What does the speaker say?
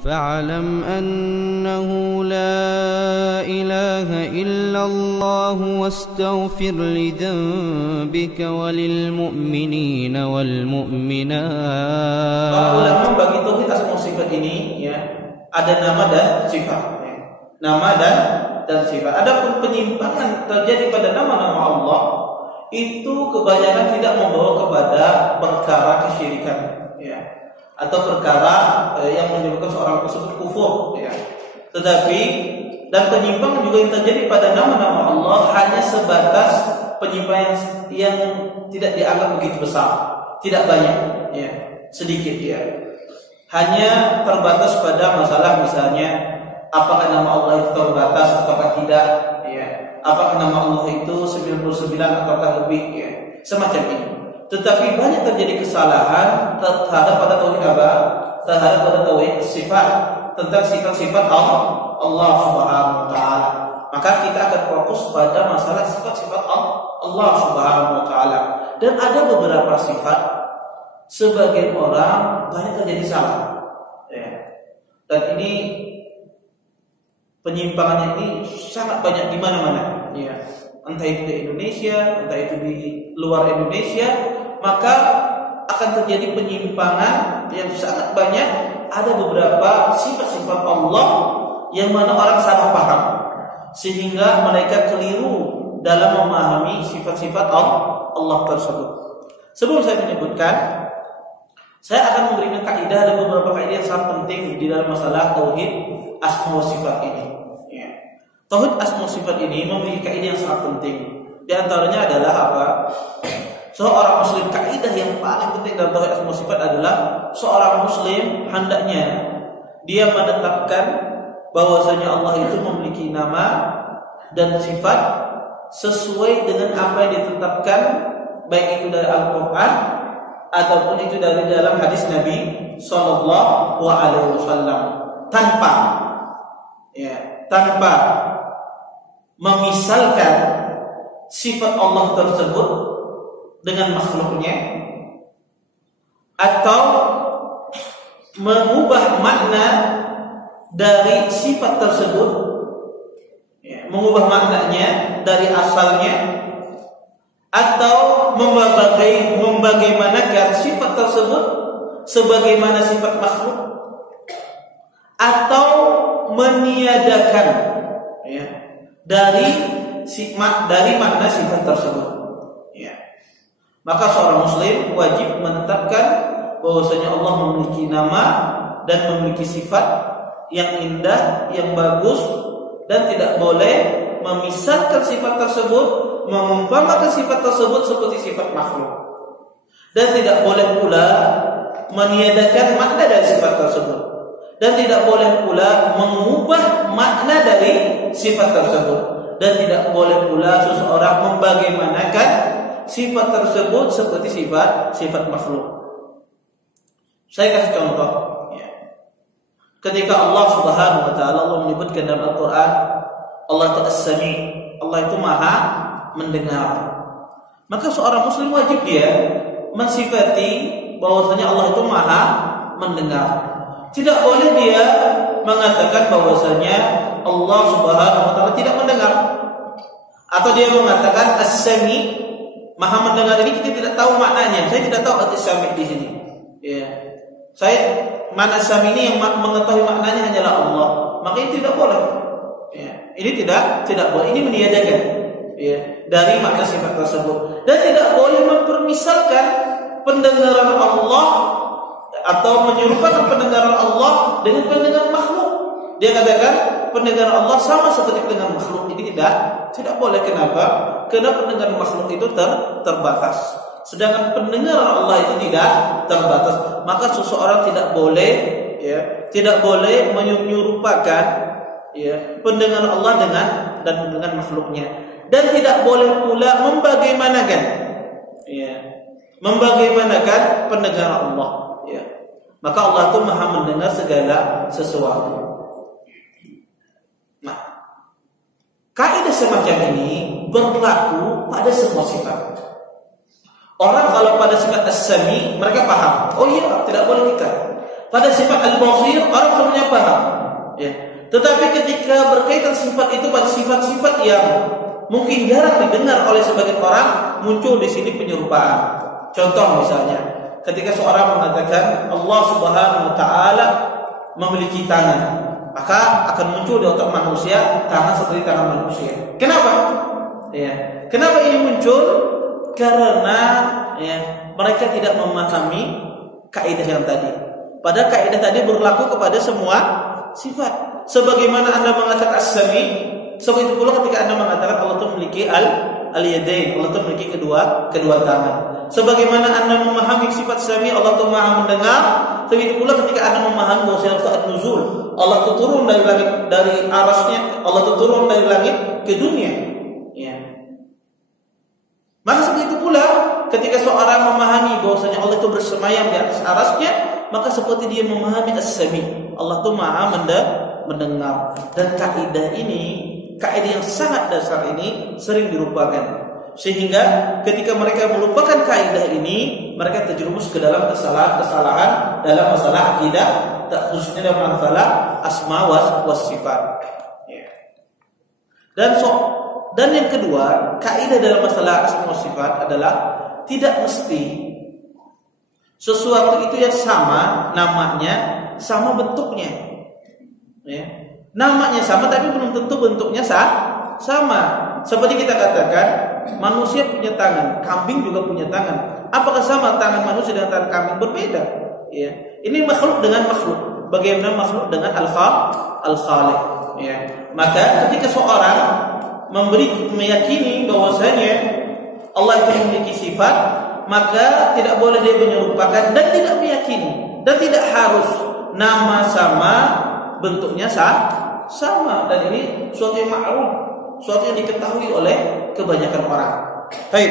فاعلم أنه لا إله إلا الله واستغفر لذنبك وللمؤمنين والمؤمنات. Para ulama bagi tauhid asma sifat ini ya, ada nama dan sifat ya. Nama dan sifat. Adapun penyimpangan terjadi pada nama-nama Allah itu kebanyakan tidak membawa kepada perkara kesyirikan ya, atau perkara yang menyebabkan seorang tersebut kufur ya. Tetapi dan penyimpangan juga yang terjadi pada nama-nama Allah hanya sebatas penyimpangan yang tidak dianggap begitu besar, tidak banyak ya, sedikit ya. Hanya terbatas pada masalah misalnya apakah nama Allah itu terbatas ataukah tidak ya. Apakah nama Allah itu 99 ataukah lebih ya. Semacam ini. Tetapi banyak terjadi kesalahan terhadap pada tauhid apa? Terhadap pada tauhid sifat, tentang sifat-sifat Allah Subhanahu wa taala. Maka kita akan fokus pada masalah sifat-sifat Allah Subhanahu wa taala. Dan ada beberapa sifat sebagian orang banyak terjadi salah. Ya. Dan ini penyimpangannya ini sangat banyak di mana-mana. Ya. Entah itu di Indonesia, entah itu di luar Indonesia, maka akan terjadi penyimpangan yang sangat banyak. Ada beberapa sifat-sifat Allah yang mana orang salah paham, sehingga mereka keliru dalam memahami sifat-sifat Allah tersebut. Sebelum saya menyebutkan, saya akan memberikan kaidah, ada beberapa kaidah yang sangat penting di dalam masalah tauhid asma wa sifat ini. Ya. Tauhid asma wa sifat ini memiliki kaidah yang sangat penting. Di antaranya adalah apa? Seorang muslim, kaidah yang paling penting dalam tauhid asma wa sifat adalah seorang muslim hendaknya dia menetapkan bahwasanya Allah itu memiliki nama dan sifat sesuai dengan apa yang ditetapkan, baik itu dari Al-Qur'an ataupun itu dari dalam hadis Nabi sallallahu alaihi wasallam, tanpa memisalkan sifat Allah tersebut dengan makhluknya atau mengubah makna dari sifat tersebut, mengubah maknanya dari asalnya, atau membagaimanakan sifat tersebut sebagaimana sifat makhluk, atau meniadakan dari makna sifat tersebut. Maka seorang muslim wajib menetapkan bahwasanya Allah memiliki nama dan memiliki sifat yang indah, yang bagus, dan tidak boleh memisahkan sifat tersebut, mengumpamakan sifat tersebut seperti sifat makhluk, dan tidak boleh pula meniadakan makna dari sifat tersebut, dan tidak boleh pula mengubah makna dari sifat tersebut, dan tidak boleh pula seseorang membagaimanakan sifat tersebut seperti sifat makhluk. Saya kasih contoh. Ketika Allah Subhanahu wa taala menyebutkan dalam Al-Qur'an, Allah itu As-Sami', Allah itu Maha mendengar. Maka seorang muslim wajib dia mensifati bahwasanya Allah itu Maha mendengar. Tidak boleh dia mengatakan bahwasanya Allah Subhanahu wa taala tidak mendengar. Atau dia mengatakan As-Sami', Maha mendengar, ini kita tidak tahu maknanya. Saya tidak tahu As-Sami' di sini. Ya. Saya mana As-Sami' ini yang mengetahui maknanya hanyalah Allah. Maka ini tidak boleh. Ya. Ini tidak boleh. Ini meniadakan dari makna sifat tersebut. Dan tidak boleh mempermisalkan pendengaran Allah atau menyerupakan pendengaran Allah dengan pendengaran makhluk. Dia katakan pendengaran Allah sama seperti pendengaran makhluk. Ini tidak boleh. Kenapa? Karena pendengaran makhluk itu terbatas, sedangkan pendengaran Allah itu tidak terbatas. Maka seseorang tidak boleh menyerupakan pendengaran Allah dengan makhluknya, dan tidak boleh pula membagaimanakan pendengaran Allah. Maka Allah itu Maha mendengar segala sesuatu. Nah, kaidah semacam ini berlaku pada semua sifat. Orang kalau pada sifat As-Sami' mereka paham, oh iya, tidak boleh kita. Pada sifat Al-Basir orang semuanya paham. Tetapi ketika berkaitan sifat itu pada sifat-sifat yang mungkin jarang didengar oleh sebagian orang, muncul di sini penyerupaan. Contoh misalnya, ketika seorang mengatakan Allah Subhanahu wa taala memiliki tangan, maka akan muncul di otak manusia tangan seperti tangan manusia. Kenapa? Ya. Kenapa ini muncul? Karena mereka tidak memahami kaidah yang tadi. Padahal kaidah tadi berlaku kepada semua sifat. Sebagaimana Anda mengatakan as-sami, seperti itu pula ketika Anda mengatakan Allah itu memiliki al-yadain, Allah itu memiliki kedua tangan. Sebagaimana Anda memahami sifat sami, Allah itu Maha mendengar, seperti itu pula ketika Anda memahami bahwa sifat nuzul, Allah itu turun dari langit, dari arasnya, Allah itu turun dari langit ke dunia. Ya. Maka seperti itu pula ketika seorang memahami bahwasanya Allah itu bersemayam di atas arasnya, maka seperti dia memahami as-sami, Allah itu Maha mendengar. Dan kaidah ini, kaidah yang sangat dasar ini sering dilupakan, sehingga ketika mereka melupakan kaidah ini, mereka terjerumus ke dalam kesalahan dalam masalah akidah, khususnya dalam masalah asma was sifat. Dan yang kedua, kaidah dalam masalah asma was sifat adalah tidak mesti sesuatu itu yang sama namanya, sama bentuknya. Ya. Namanya sama tapi belum tentu bentuknya sama. Seperti kita katakan, manusia punya tangan, kambing juga punya tangan. Apakah sama tangan manusia dengan tangan kambing? Berbeda. Ya. Ini makhluk dengan makhluk. Bagaimana makhluk dengan al-khaliq? Ya. Maka ketika seorang meyakini bahwasanya Allah itu memiliki sifat, maka tidak boleh dia menyerupakan dan tidak meyakini, dan tidak harus nama sama, bentuknya sama. Dan ini suatu yang ma'ruf, suatu yang diketahui oleh kebanyakan orang. Baik.